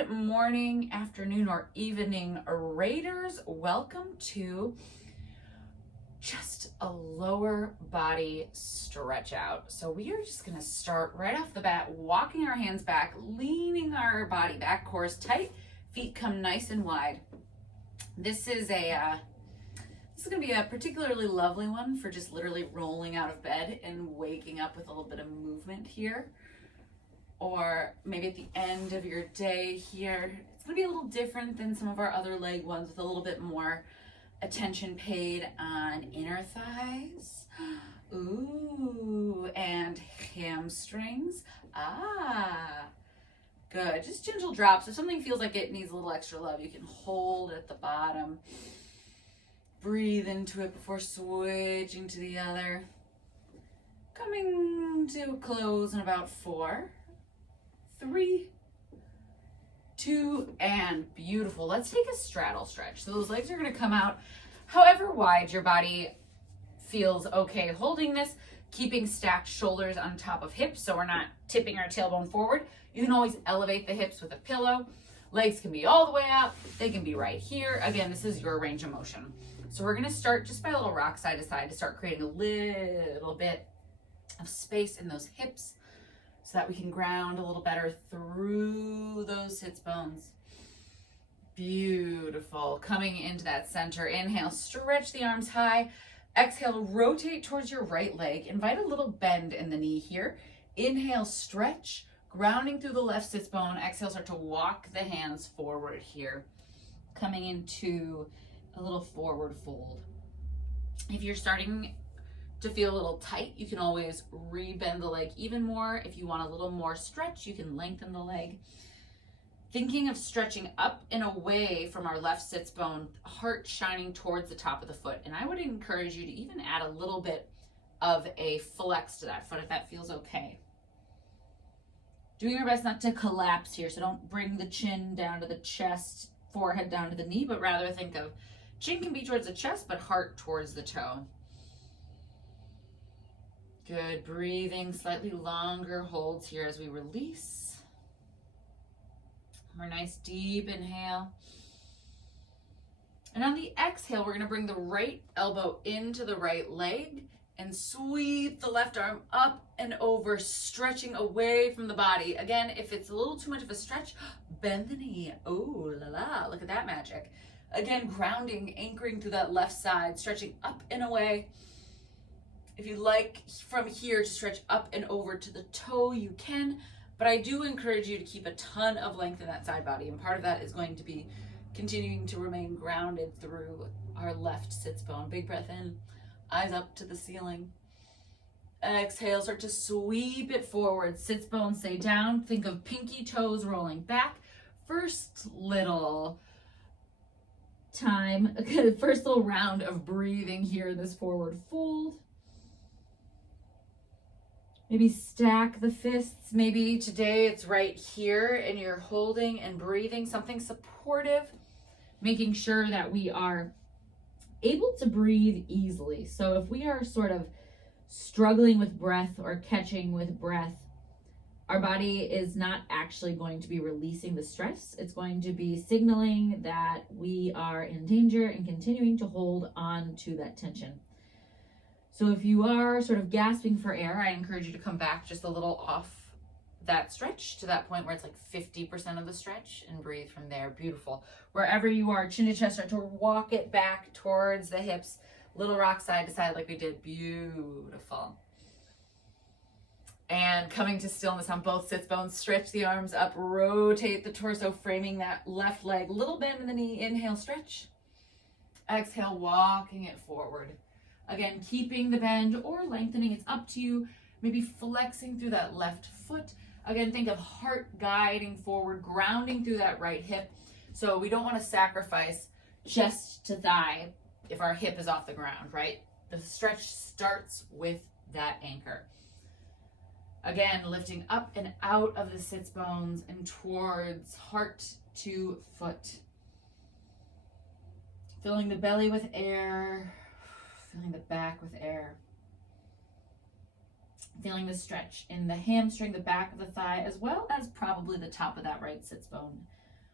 Good morning, afternoon, or evening, Raiders. Welcome to just a lower body stretch out. So we are just gonna start right off the bat, walking our hands back, leaning our body back, core is tight, feet come nice and wide. This is gonna be a particularly lovely one for just literally rolling out of bed and waking up with a little bit of movement here. Or maybe at the end of your day here. It's gonna be a little different than some of our other leg ones with a little bit more attention paid on inner thighs. Ooh, and hamstrings. Good, just gentle drops. If something feels like it needs a little extra love, you can hold at the bottom. Breathe into it before switching to the other. Coming to a close in about 4, 3, 2, and beautiful. Let's take a straddle stretch. So those legs are going to come out however wide your body feels okay holding this, keeping stacked shoulders on top of hips so we're not tipping our tailbone forward. You can always elevate the hips with a pillow. Legs can be all the way out. They can be right here. Again, this is your range of motion. So we're going to start just by a little rock side to side to start creating a little bit of space in those hips, so that we can ground a little better through those sits bones. Beautiful. Coming into that center. Inhale, stretch the arms high. Exhale, rotate towards your right leg. Invite a little bend in the knee here. Inhale, stretch, grounding through the left sits bone. Exhale, start to walk the hands forward here. Coming into a little forward fold. If you're starting to feel a little tight, you can always rebend the leg even more. If you want a little more stretch, you can lengthen the leg. Thinking of stretching up and away from our left sits bone, heart shining towards the top of the foot. And I would encourage you to even add a little bit of a flex to that foot if that feels okay. Doing your best not to collapse here, so don't bring the chin down to the chest, forehead down to the knee, but rather think of chin can be towards the chest, but heart towards the toe. Good, breathing, slightly longer holds here as we release. More nice deep inhale. And on the exhale, we're gonna bring the right elbow into the right leg and sweep the left arm up and over, stretching away from the body. Again, if it's a little too much of a stretch, bend the knee. Oh la la, look at that magic. Again, grounding, anchoring through that left side, stretching up and away. If you'd like from here to stretch up and over to the toe, you can, but I do encourage you to keep a ton of length in that side body, and part of that is going to be continuing to remain grounded through our left sits bone. Big breath in, eyes up to the ceiling. Exhale, start to sweep it forward. Sits bones stay down. Think of pinky toes rolling back. First little time, first little round of breathing here in this forward fold. Maybe stack the fists. Maybe today it's right here and you're holding and breathing, something supportive, making sure that we are able to breathe easily. So if we are sort of struggling with breath or catching with breath, our body is not actually going to be releasing the stress. It's going to be signaling that we are in danger and continuing to hold on to that tension. So if you are sort of gasping for air, I encourage you to come back just a little off that stretch to that point where it's like 50% of the stretch and breathe from there. Beautiful. Wherever you are, chin to chest, start to walk it back towards the hips. Little rock side to side like we did. Beautiful. And coming to stillness on both sits bones, stretch the arms up, rotate the torso, framing that left leg. Little bend in the knee, inhale, stretch. Exhale, walking it forward. Again, keeping the bend or lengthening, it's up to you. Maybe flexing through that left foot. Again, think of heart guiding forward, grounding through that right hip. So we don't want to sacrifice chest to thigh if our hip is off the ground, right? The stretch starts with that anchor. Again, lifting up and out of the sits bones and towards heart to foot. Filling the belly with air. Filling the back with air. Feeling the stretch in the hamstring, the back of the thigh, as well as probably the top of that right sits bone.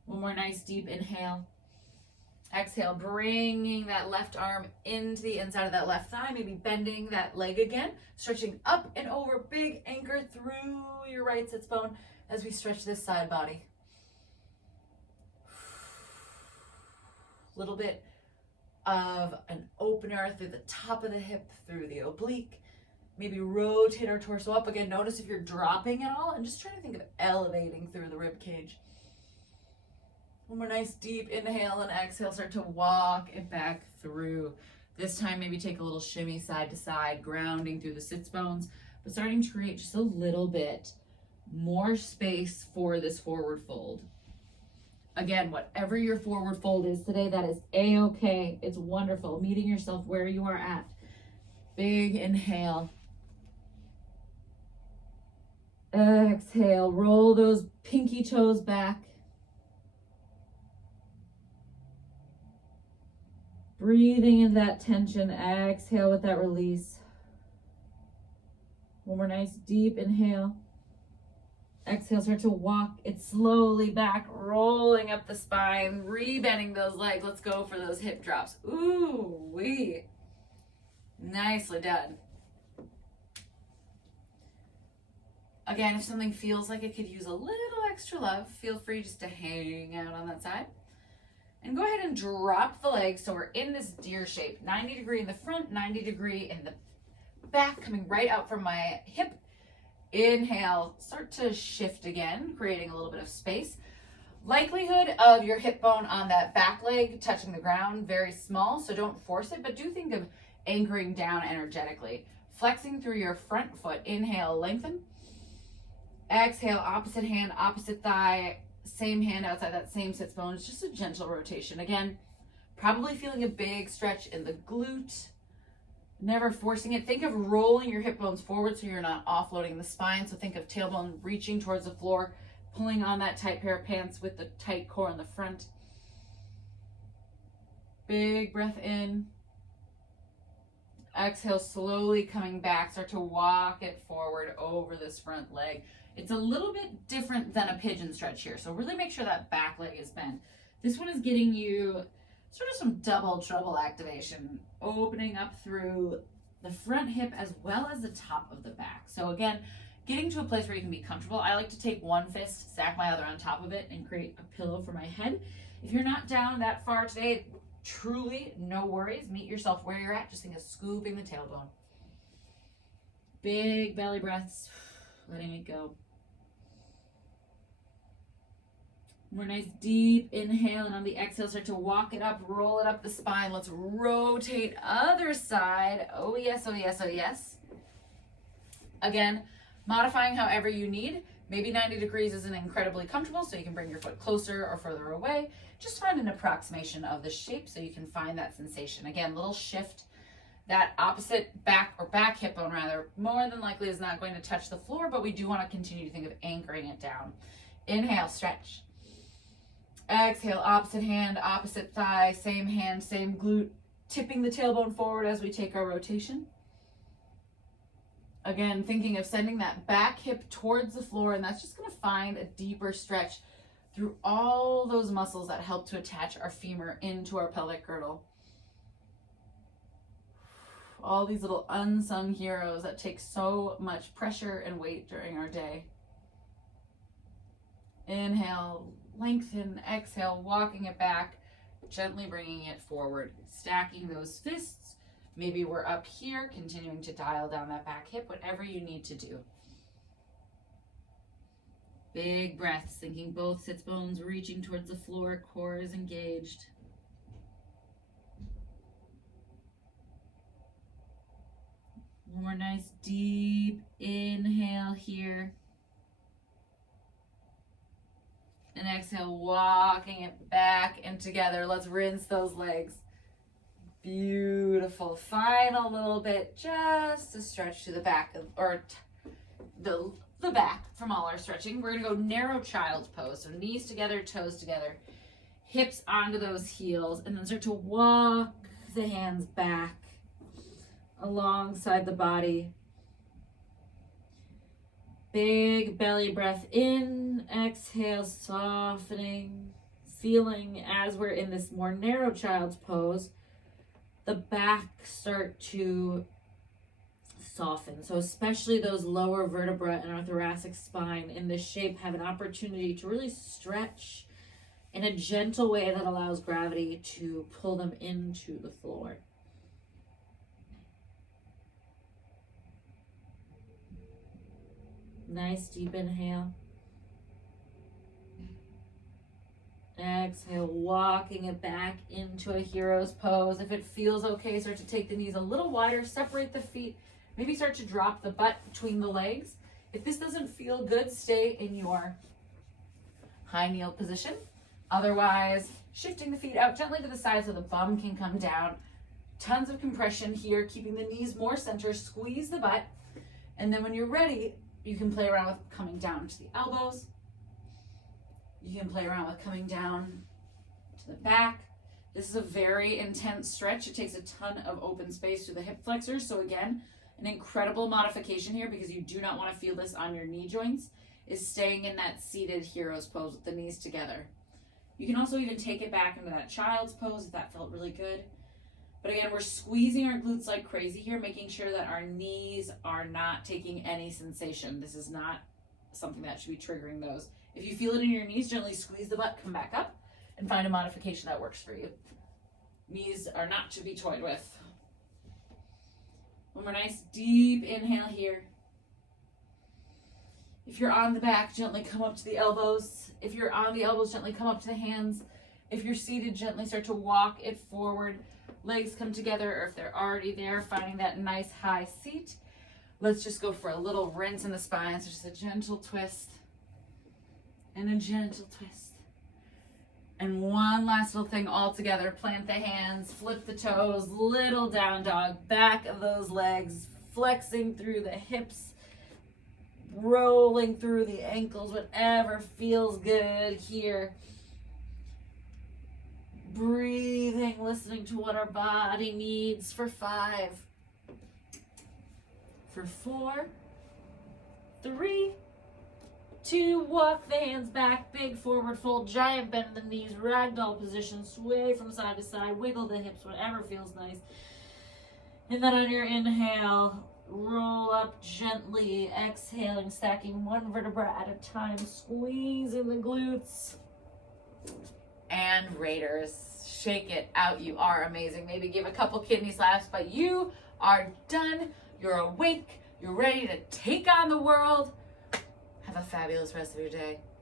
One more nice deep inhale. Exhale, bringing that left arm into the inside of that left thigh, maybe bending that leg again, stretching up and over, big anchor through your right sits bone as we stretch this side body. A little bit of an opener through the top of the hip, through the oblique. Maybe rotate our torso up again. Notice if you're dropping at all, and just try to think of elevating through the rib cage. One more nice deep inhale and exhale. Start to walk it back through. This time, maybe take a little shimmy side to side, grounding through the sits bones, but starting to create just a little bit more space for this forward fold. Again, whatever your forward fold is today, that is a-okay. It's wonderful. Meeting yourself where you are at. Big inhale. Exhale. Roll those pinky toes back. Breathing into that tension. Exhale with that release. One more nice deep inhale. Exhale, start to walk it slowly back, rolling up the spine, rebending those legs. Let's go for those hip drops. Ooh, wee. Nicely done. Again, if something feels like it could use a little extra love, feel free just to hang out on that side. And go ahead and drop the legs so we're in this deer shape. 90 degree in the front, 90 degree in the back, coming right out from my hip. Inhale, start to shift again, creating a little bit of space. Likelihood of your hip bone on that back leg touching the ground, very small, so don't force it, but do think of anchoring down energetically. Flexing through your front foot. Inhale, lengthen. Exhale, opposite hand, opposite thigh, same hand outside that same sits bone. It's just a gentle rotation. Again, probably feeling a big stretch in the glute. Never forcing it. Think of rolling your hip bones forward so you're not offloading the spine. So think of tailbone reaching towards the floor, pulling on that tight pair of pants with the tight core in the front. Big breath in. Exhale, slowly coming back. Start to walk it forward over this front leg. It's a little bit different than a pigeon stretch here. So really make sure that back leg is bent. This one is getting you sort of some double trouble activation, opening up through the front hip as well as the top of the back. So again, getting to a place where you can be comfortable. I like to take one fist, stack my other on top of it, and create a pillow for my head. If you're not down that far today, truly no worries. Meet yourself where you're at. Just think of scooping the tailbone. Big belly breaths, letting it go. More nice deep inhale, and on the exhale, start to walk it up, roll it up the spine. Let's rotate other side. Oh yes, oh yes, oh yes. Again, modifying however you need. Maybe 90 degrees isn't incredibly comfortable, so you can bring your foot closer or further away. Just find an approximation of the shape so you can find that sensation. Again, little shift. That opposite back, or back hip bone rather, more than likely is not going to touch the floor, but we do want to continue to think of anchoring it down. Inhale, stretch. Exhale, opposite hand, opposite thigh, same hand, same glute, tipping the tailbone forward as we take our rotation. Again, thinking of sending that back hip towards the floor, and that's just going to find a deeper stretch through all those muscles that help to attach our femur into our pelvic girdle. All these little unsung heroes that take so much pressure and weight during our day. Inhale, lengthen, exhale, walking it back, gently bringing it forward, stacking those fists. Maybe we're up here, continuing to dial down that back hip, whatever you need to do. Big breaths, thinking both sits bones reaching towards the floor, core is engaged. One more nice deep inhale here. And exhale, walking it back and together. Let's rinse those legs. Beautiful. Final little bit, just to stretch to the back of, or the back from all our stretching. We're gonna go narrow child's pose. So knees together, toes together, hips onto those heels, and then start to walk the hands back alongside the body. Big belly breath in, exhale, softening. feeling as we're in this more narrow child's pose, the back start to soften. So especially those lower vertebrae in our thoracic spine in this shape have an opportunity to really stretch in a gentle way that allows gravity to pull them into the floor. Nice deep inhale. Exhale, walking it back into a hero's pose. If it feels okay, start to take the knees a little wider, separate the feet, maybe start to drop the butt between the legs. If this doesn't feel good, stay in your high kneel position. Otherwise, shifting the feet out gently to the side so the bum can come down. Tons of compression here, keeping the knees more center, squeeze the butt. And then when you're ready, you can play around with coming down to the elbows. You can play around with coming down to the back. This is a very intense stretch. It takes a ton of open space through the hip flexors. So again, an incredible modification here, because you do not want to feel this on your knee joints, is staying in that seated hero's pose with the knees together. You can also even take it back into that child's pose if that felt really good. But again, we're squeezing our glutes like crazy here, making sure that our knees are not taking any sensation. This is not something that should be triggering those. If you feel it in your knees, gently squeeze the butt, come back up, and find a modification that works for you. Knees are not to be toyed with. One more nice deep inhale here. If you're on the back, gently come up to the elbows. If you're on the elbows, gently come up to the hands. If you're seated, gently start to walk it forward. Legs come together, or if they're already there, finding that nice high seat. Let's just go for a little rinse in the spine. So just a gentle twist and a gentle twist. And one last little thing all together. Plant the hands, flip the toes, little down dog, back of those legs, flexing through the hips, rolling through the ankles, whatever feels good here. Breathing, listening to what our body needs for 5, for 4, 3, 2, walk the hands back, big forward fold, giant bend in the knees, ragdoll position, sway from side to side, wiggle the hips, whatever feels nice. And then on your inhale, roll up gently, exhaling, stacking one vertebra at a time, squeezing the glutes. And Raiders, shake it out. You are amazing. Maybe give a couple kidney slaps, but you are done. You're awake. You're ready to take on the world. Have a fabulous rest of your day.